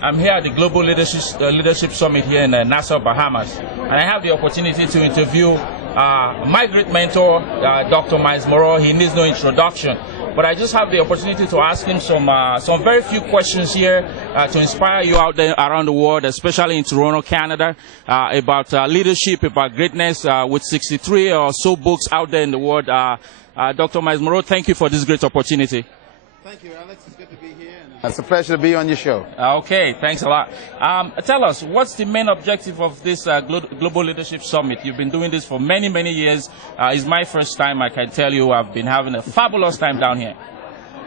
I'm here at the Global Leadership Summit here in Nassau, Bahamas, and I have the opportunity to interview my great mentor, Dr. Myles Munroe. He needs no introduction, but I just have the opportunity to ask him some very few questions here to inspire you out there around the world, especially in Toronto, Canada, about leadership, about greatness, with 63 or so books out there in the world. Dr. Myles Munroe, thank you for this great opportunity. Thank you, Alex. It's good to be here. It's a pleasure to be on your show. Okay, thanks a lot. Tell us, what's the main objective of this Global Leadership Summit? You've been doing this for many, many years. It's my first time, I can tell you. I've been having a fabulous time down here.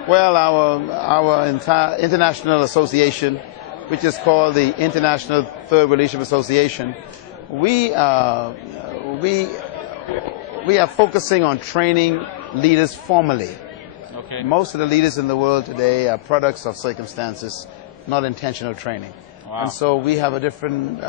Well, our entire international association, which is called the International Third Leadership Association, we are focusing on training leaders formally. Okay. Most of the leaders in the world today are products of circumstances, not intentional training. Wow. And so we have a different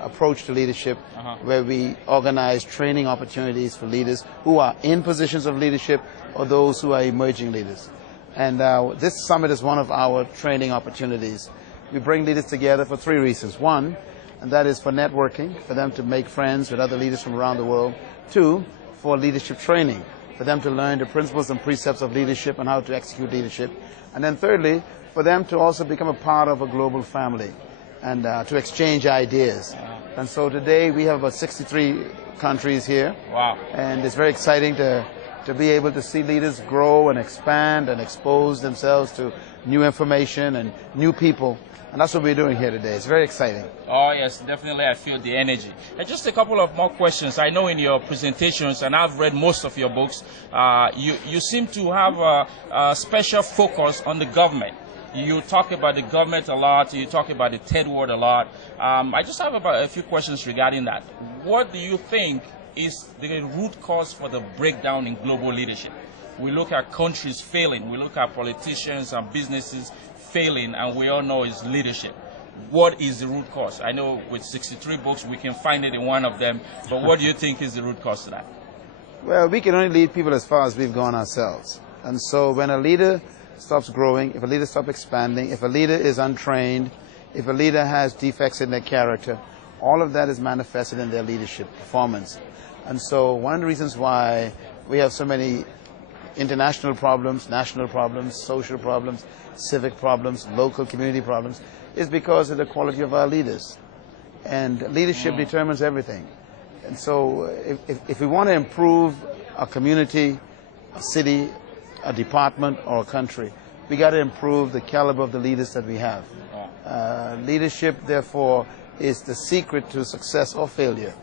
approach to leadership, where we organize training opportunities for leaders who are in positions of leadership or those who are emerging leaders. And this summit is one of our training opportunities. We bring leaders together for three reasons. One, and that is for networking, for them to make friends with other leaders from around the world. Two, for leadership training, for them to learn the principles and precepts of leadership and how to execute leadership. And then thirdly, for them to also become a part of a global family and to exchange ideas. And so today we have about 63 countries here. Wow. And it's very exciting to be able to see leaders grow and expand and expose themselves to new information and new people. And that's what we're doing here today. It's very exciting. Oh, yes, definitely. I feel the energy. And just a couple of more questions. I know in your presentations, and I've read most of your books, you seem to have a special focus on the government. You talk about the government a lot. You talk about the third world a lot. I just have about a few questions regarding that. What do you think is the root cause for the breakdown in global leadership? We look at countries failing. We look at politicians and businesses failing, and we all know it's leadership. What is the root cause? I know with 63 books we can find it in one of them, but what do you think is the root cause to that? Well, we can only lead people as far as we've gone ourselves. And so when a leader stops growing, if a leader stops expanding, if a leader is untrained, if a leader has defects in their character, all of that is manifested in their leadership performance. And so one of the reasons why we have so many international problems, national problems, social problems, civic problems, local community problems, is because of the quality of our leaders. And leadership determines everything. And so if we want to improve a community, a city, a department, or a country, we got to improve the caliber of the leaders that we have. Leadership, therefore, is the secret to success or failure.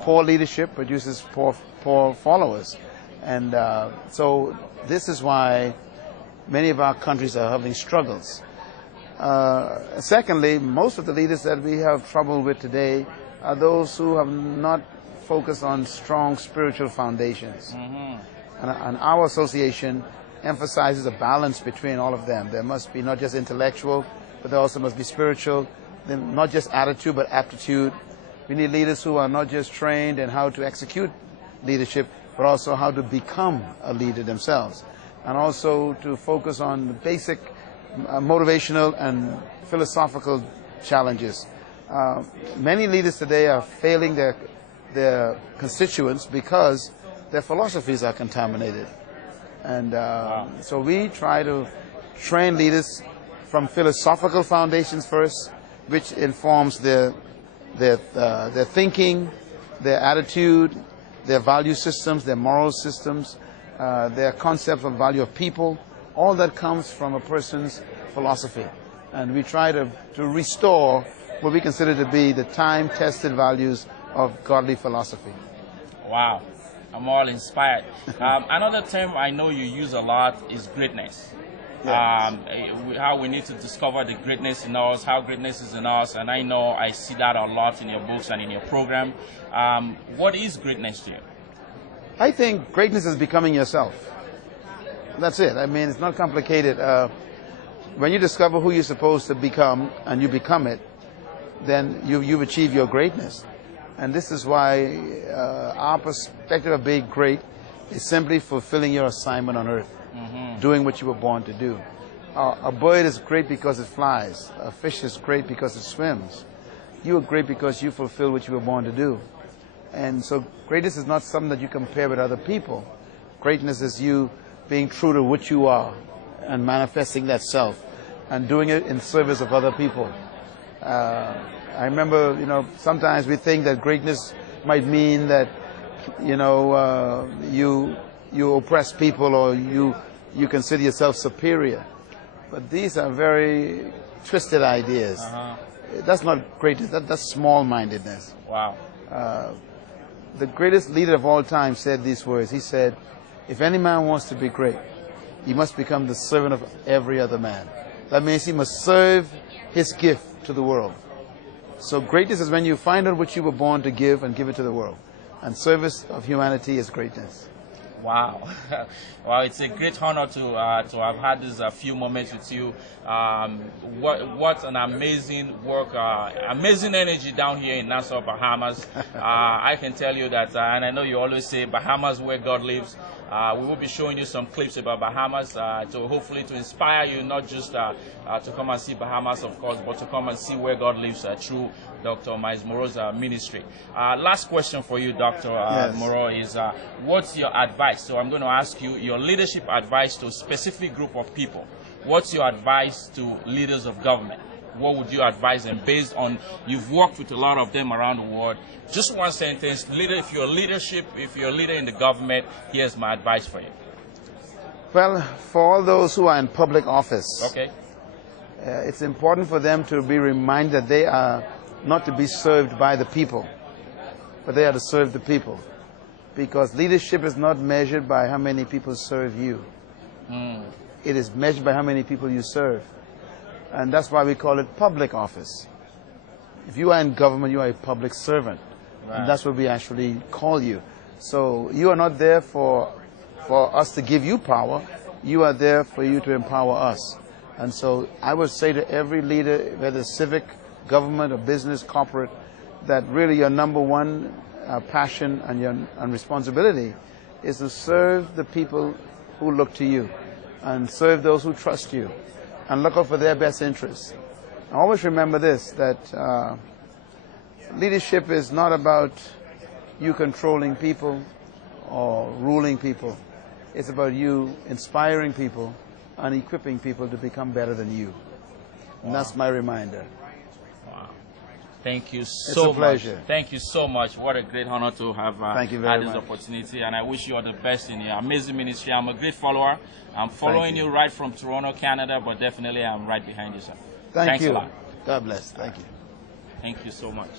Poor leadership produces poor followers. And so this is why many of our countries are having struggles. Secondly, most of the leaders that we have trouble with today are those who have not focused on strong spiritual foundations. And our association emphasizes a balance between all of them. There must be not just intellectual, but there also must be spiritual, not just attitude, but aptitude. We need leaders who are not just trained in how to execute leadership, but also how to become a leader themselves, and also to focus on the basic motivational and philosophical challenges. Many leaders today are failing their constituents because their philosophies are contaminated. And so we try to train leaders from philosophical foundations first, which informs their thinking, their attitude, their value systems, their moral systems, their concept of value of people. All that comes from a person's philosophy. And we try to restore what we consider to be the time-tested values of godly philosophy. Wow, I'm all inspired. Another term I know you use a lot is greatness. Yes. How we need to discover the greatness in us, how greatness is in us, and I know I see that a lot in your books and in your program. What is greatness to you? I think greatness is becoming yourself. That's it. I mean, it's not complicated. When you discover who you're supposed to become and you become it, then you've achieved your greatness. And this is why our perspective of being great is simply fulfilling your assignment on earth, doing what you were born to do. A bird is great because it flies. A fish is great because it swims. You are great because you fulfill what you were born to do. And so greatness is not something that you compare with other people. Greatness is you being true to what you are and manifesting that self and doing it in service of other people. I remember, sometimes we think that greatness might mean that, you oppress people or you consider yourself superior. But these are very twisted ideas. That's not greatness, that's small-mindedness. Wow. The greatest leader of all time said these words. He said, if any man wants to be great, he must become the servant of every other man. That means he must serve his gift to the world. So greatness is when you find out what you were born to give and give it to the world. And service of humanity is greatness. Wow. Well, it's a great honor to have had these few moments with you. What an amazing work, amazing energy down here in Nassau, Bahamas. I can tell you that, and I know you always say Bahamas where God lives. We will be showing you some clips about Bahamas to hopefully to inspire you, not just to come and see Bahamas, of course, but to come and see where God lives through Dr. Myles Munroe's ministry. Last question for you, Dr. Yes. Munroe, is what's your advice? So I'm going to ask you your leadership advice to a specific group of people. What's your advice to leaders of government? What would you advise them based on you've worked with a lot of them around the world? Just one sentence, leader. If you're a leader in the government, here's my advice for you. Well, for all those who are in public office, okay, it's important for them to be reminded that they are not to be served by the people, but they are to serve the people. Because leadership is not measured by how many people serve you. It is measured by how many people you serve. And that's why we call it public office. If you are in government, you are a public servant. Right. And that's what we actually call you. So you are not there for us to give you power. You are there for you to empower us. And so I would say to every leader, whether civic, government, or business, corporate, that really your number one passion and responsibility is to serve the people who look to you and serve those who trust you and look out for their best interests. Always remember this, that leadership is not about you controlling people or ruling people. It's about you inspiring people and equipping people to become better than you. And that's my reminder. Wow. Thank you so much. It's a pleasure. Thank you so much. What a great honor to have had this opportunity. And I wish you all the best in your amazing ministry. I'm a great follower. I'm following you right from Toronto, Canada, but definitely I'm right behind you, sir. Thanks you. a lot. God bless. Thank you. Thank you so much.